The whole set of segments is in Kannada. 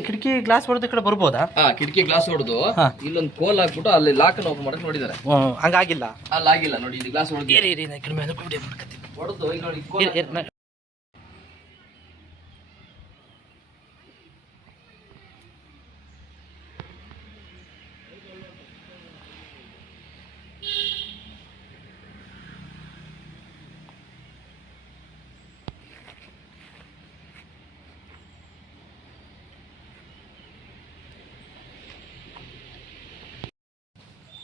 ಕಿಟಕಿ ಗ್ಲಾಸ್ ಹೊಡೆದ ಕಡೆ ಬರ್ಬೋದಾ ಹಾ ಕಿಟಕಿ ಗ್ಲಾಸ್ ಹೊಡೆದು ಹಾ. ಇಲ್ಲೊಂದು ಕೋಲ್ ಹಾಕ್ಬಿಟ್ಟು ಅಲ್ಲಿ ಲಾಕ್ ಓಪನ್ ಮಾಡಕ್ ನೋಡಿದ್ದಾರೆ ಹಂಗಾಗಿಲ್ಲ ಅಲ್ಲಿ ಆಗಿಲ್ಲ ನೋಡಿ ಇಲ್ಲಿ ಗ್ಲಾಸ್ ಹೊಡೆದು ಈ. ಹೊಡೆದು ಈಗ ನೋಡಿ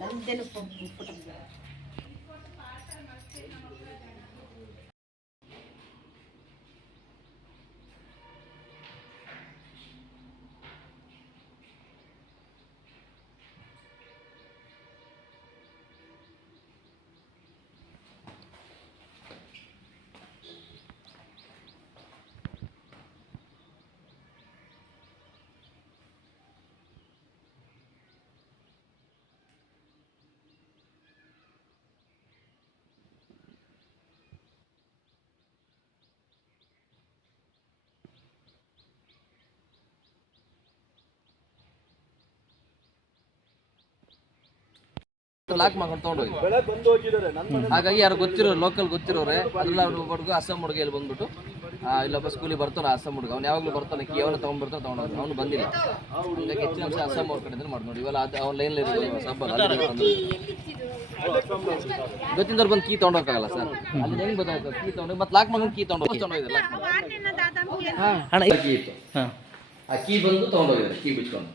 ಲಾಕ್ ಆಗಿಬಿಡು ಲಾಕ್ ಮಾಡ್ಕೊಂಡು ತೊಗೊಂಡು ತಗೊಂಡೋಗಿ ಹಾಗಾಗಿ ಯಾರು ಗೊತ್ತಿರೋರು ಲೋಕಲ್ ಗೊತ್ತಿರೋರೆ ಅಲ್ಲ ಹುಡುಗ ಅಸ್ಸಾಂ ಹುಡುಗ ಇಲ್ಲಿ ಬಂದ್ಬಿಟ್ಟು ಇಲ್ಲೊಬ್ಬ ಸ್ಕೂಲಿಗೆ ಬರ್ತಾನೆ ಅಸ್ಸಾಂ ಹುಡುಗ. ಅವ್ನು ಯಾವಾಗಲೂ ಬರ್ತಾನೆ ಕೇವಲ ತೊಗೊಂಡ್ಬರ್ತಾನೆ ತೊಗೊಂಡೋಗಿ ಅವನು ಬಂದಿಲ್ಲ. ಹಂಗಾಗಿ ಹೆಚ್ಚಿನ ಅಂಶ ಅಸ್ಸಾಂ ಅವ್ರ ಕಡೆ ಮಾಡಿ ನೋಡಿ. ಇವಾಗ ಅದು ಅವ್ನ ಲೈನ್ ಸಬ್ಬ ಗೊತ್ತಿದ್ದವ್ರು ಬಂದು ಕೀ ತೊಗೊಂಡೋಗಲ್ಲ ಸರ್. ಅಲ್ಲಿ ಹೆಂಗ್ ಗೊತ್ತಾಯ್ತು ಕೀ ತೊಗೊಂಡು ಮತ್ತೆ ಲಾಕ್ ಮಾಡ್ಕೊಂಡು ಕೀ ತೊಗೊಂಡು ತೊಗೊಂಡೋಗಿದ್ದಾರೆ ಲಾಕ್ ಹಣ ಕೀ ಇತ್ತು ಹಾಂ. ಆ ಕೀ ಬಂದು ತೊಗೊಂಡೋಗಿದ್ದಾರೆ ಕೀ ಬಿಚ್ಕೊಂಡು.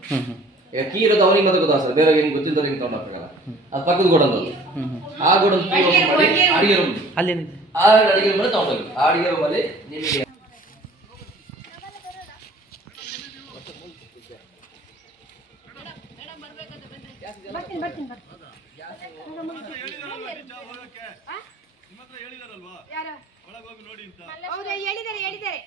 ಈಗ ಕೀ ಇರೋದು ಅವನಿಗೆ ಮತ್ತೆ ಗೊತ್ತಾ ಸರ್? ಬೇರೆ ಏನು ಗೊತ್ತಿದ್ದವ್ರು ಹೆಂಗ್ ತೊಗೊಂಡೋಗಲ್ಲ ಅದು ಪಕ್ಕದ ಗೋಡನ್ ಅದು. ಹ್ಮ್ ಹ್ಮ್. ಆ ಗೋಡನ್ ಕೀ ಮಾಡಿ ಅಡಿಗೆ ರೂಮ್ ಅಲ್ಲೇನಿದೆ ಆ ಅಡಿಗೆ ರೂಮ್ ತಗೊಂಡೋಗಿ ಆ ಅಡಿಗೆ ಹೋಗಿ ನೋಡಿ ನಿಮಗೆ ಹೌದು ಹೇಳಿದ್ದಾರೆ ಹೇಳಿದ್ದಾರೆ.